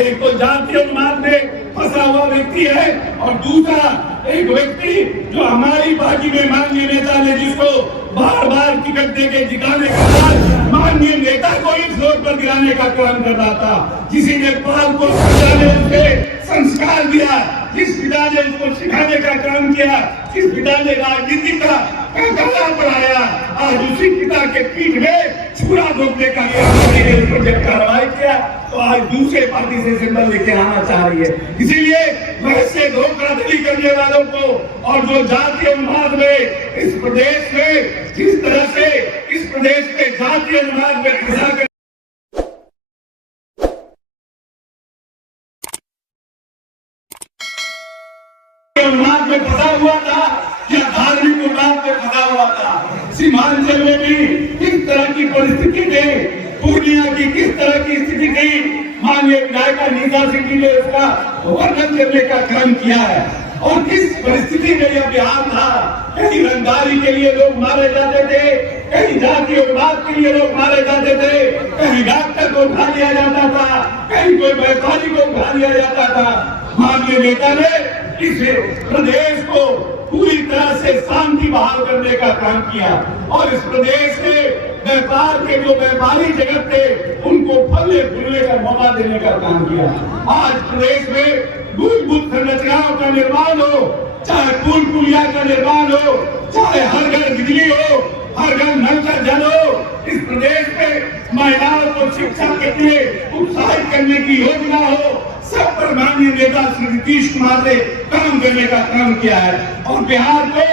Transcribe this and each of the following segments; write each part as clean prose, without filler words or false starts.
एक तो जातीय उन्माद में फंसा हुआ व्यक्ति है और दूसरा एक व्यक्ति जो हमारी पार्टी में माननीय नेता ने जिसको बार बार टिकट देके जिताने के बाद माननीय नेता को ही फ्लोर पर गिराने का काम कर रहा था। किसी ने पाल को उसे संस्कार दिया, जिस पिता ने उसको सिखाने का काम किया, जिस पिता ने राजनीति का कला पढ़ाया, आज उसी पिता के पीठ में छुरा घोंपने का जब कार्रवाई किया तो आज दूसरे पार्टी से सिंबल लेके आना चाह रही है। इसीलिए वैसे धोखाधड़ी करने वालों को और जो जातीय उन्माद में इस प्रदेश में जिस तरह से इस प्रदेश में जातीय उन्माद में फंसा कर उन्माद में फंसा हुआ था या धार्मिक उन्माद में फंसा हुआ था। सीमांचल में भी किस तरह की परिस्थिति थी, पूर्णिया की किस तरह की स्थिति थी, माननीय विधायिका नीता सिंह जी ने उसका वर्णन करने का काम किया है। और किस परिस्थिति में यह बिहार था, कहीं रंगदारी के लिए लोग मारे जाते थे, कहीं जातीय उन्माद के लिए लोग मारे जाते थे, कहीं डॉक्टर को उठा लिया जाता था, कहीं कोई व्यापारी को उठा लिया जाता था। माननीय नेता ने इस प्रदेश को पूरी तरह से शांति बहाल करने का काम किया और इस प्रदेश के व्यापार के जो व्यापारी जगत थे उनको फलने फूलने का मौका देने का काम किया। आज प्रदेश में मूलभूत संरचनाओं का निर्माण हो, चाहे पुल पुलिया का निर्माण हो, चाहे हर घर बिजली हो, हर घर नल का जल हो, इस प्रदेश में महिलाओं को शिक्षा के लिए उत्साहित करने की योजना हो, सब पर माननीय नेता श्री नीतीश कुमार ने काम करने का काम किया है और बिहार को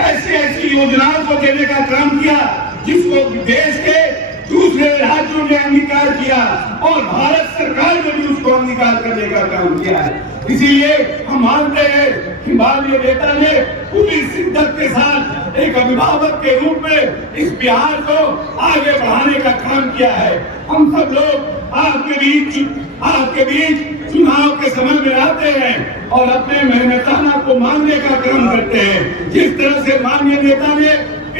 ऐसी ऐसी योजनाओं को देने का काम किया जिसको देश के दूसरे राज्यों ने अंगीकार किया और भारत सरकार ने भी उसको अंगीकार करने का काम किया है। इसीलिए हम मानते हैं कि माननीय नेता ने पूरी शिद्दत के साथ एक अभिभावक के रूप में इस बिहार को आगे बढ़ाने का काम किया है। हम सब लोग आपके बीच चुनाव के समय में आते हैं और अपने मेहनताना को मानने का काम करते हैं। जिस तरह से माननीय नेता ने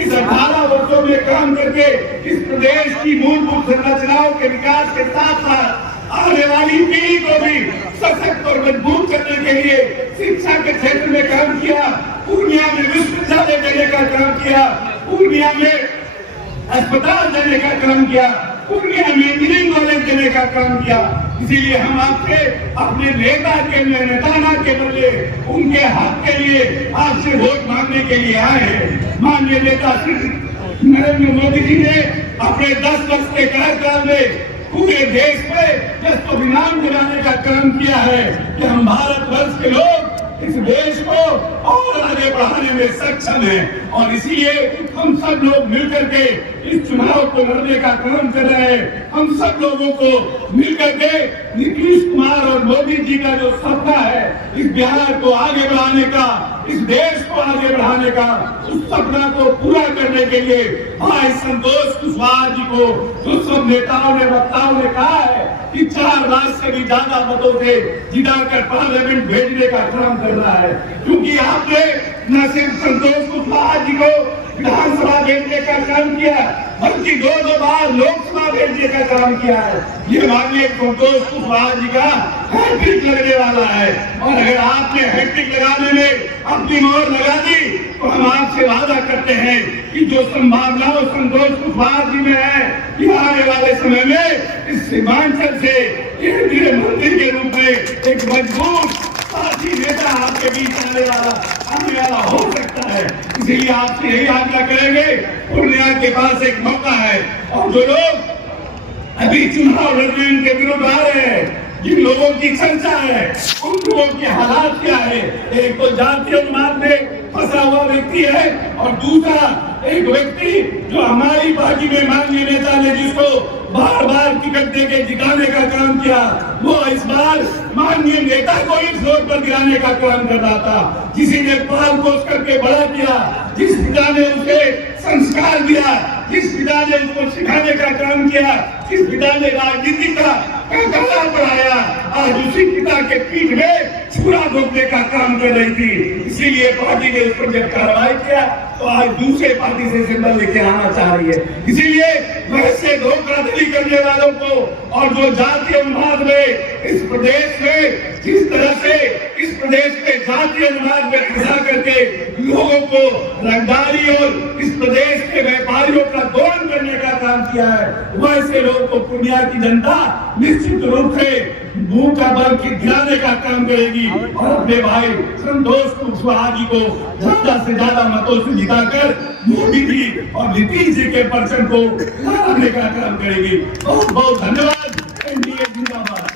इस 18 वर्षों में काम करके इस प्रदेश की मूलभूत संरचनाओं के विकास के साथ साथ आने वाली पीढ़ी को भी सशक्त और मजबूत करने के लिए शिक्षा के क्षेत्र में काम किया, पूर्णिया में विश्वविद्यालय देने का काम किया, पूर्णिया में अस्पताल देने का काम किया, पूर्णिया में इंजीनियरिंग कॉलेज देने का काम किया। इसीलिए हम आपसे अपने नेता के नेताना के बदले उनके हक के लिए आपसे वोट मांगने के लिए आए हैं। माननीय नेता श्री नरेंद्र मोदी जी ने अपने 10 वर्ष के कार्यकाल में पूरे देश में दस्तों दिलाने का काम किया है कि हम भारतवर्ष के लोग इस देश को और आगे बढ़ाने में सक्षम है और इसीलिए हम सब लोग मिलकर के इस चुनाव को लड़ने का काम कर रहे हैं। हम सब लोगों को मिलकर के नीतीश कुमार और मोदी जी का जो सपना है इस बिहार को आगे बढ़ाने का, इस देश को आगे बढ़ाने का, उस सपना को पूरा करने के लिए भाई संतोष कुशवाहा जी को जो सब नेताओं ने वक्ताओं ने कहा है कि 4 लाख से भी ज्यादा मतों से जिताकर पार्लियामेंट भेजने का काम कर रहा है। क्योंकि आपने न सिर्फ संतोष कुशवाहा जी को विधानसभा भेजने का काम किया बल्कि 2 बार लोकसभा भेजने का काम किया है। ये माननीय संतोष कुशवाहा जी का हैट्रिक लगने वाला है और अगर आपने हैट्रिक लगाने में अपनी मोहर लगा दी तो हम आपसे वादा करते हैं कि जो संभावनाओं संतोष कुशवाहा जी में है कि आने वाले समय में इस सीमांचल से केंद्रीय मंत्री के रूप में एक मजबूत साथी नेता आपके बीच आने वाला हो सकता है। इसीलिए आपसे यही आग्रह करेंगे, पूर्णिया के पास एक मौका है और जो लोग अभी चुनाव लड़ने उनके विरुद्ध आ रहे हैं, जिन लोगों की चर्चा है उन लोगों के हालात क्या है, एक तो जातीय उन्माद में फंसा हुआ व्यक्ति है और दूसरा एक व्यक्ति जो हमारी पार्टी में माननीय नेता ने जिसको बार बार टिकट देके जिताने का काम किया, वो इस बार माननीय नेता को ही फ्लोर पर गिराने का काम कर रहा था। किसी ने पाल पोस करके बड़ा किया, जिस पिता ने उसे संस्कार दिया, जिस पिता ने उसको सिखाने का काम किया, जिस पिता ने राजनीति का कला पढ़ाया, आज उसी पिता के पीठ में छुरा घोंपने का काम कर रही थी, इसीलिए पार्टी ने उस पर जब कार्रवाई किया तो आज दूसरे पार्टी से सिंबल लेके आना चाह रही है। इसीलिए वैसे धोखाधड़ी करने वालों को और जो जातीय उन्माद में इस प्रदेश में जिस तरह से इस प्रदेश में जातीय उन्माद में फंसा करके लोगों को रंगदारी और इस प्रदेश के व्यापारियों का दोहन करने का काम किया है, वैसे लोगों को पूर्णिया की जनता निश्चित रूप से मुंह का बल गिराने का काम करेगी और अपने भाई संतोष कुशवाहा जी को ज्यादा से ज्यादा मतों से जिताकर मोदी जी और नीतीश जी के परचम को हराने का काम करेगी। बहुत बहुत धन्यवाद। एनडीए जिंदाबाद।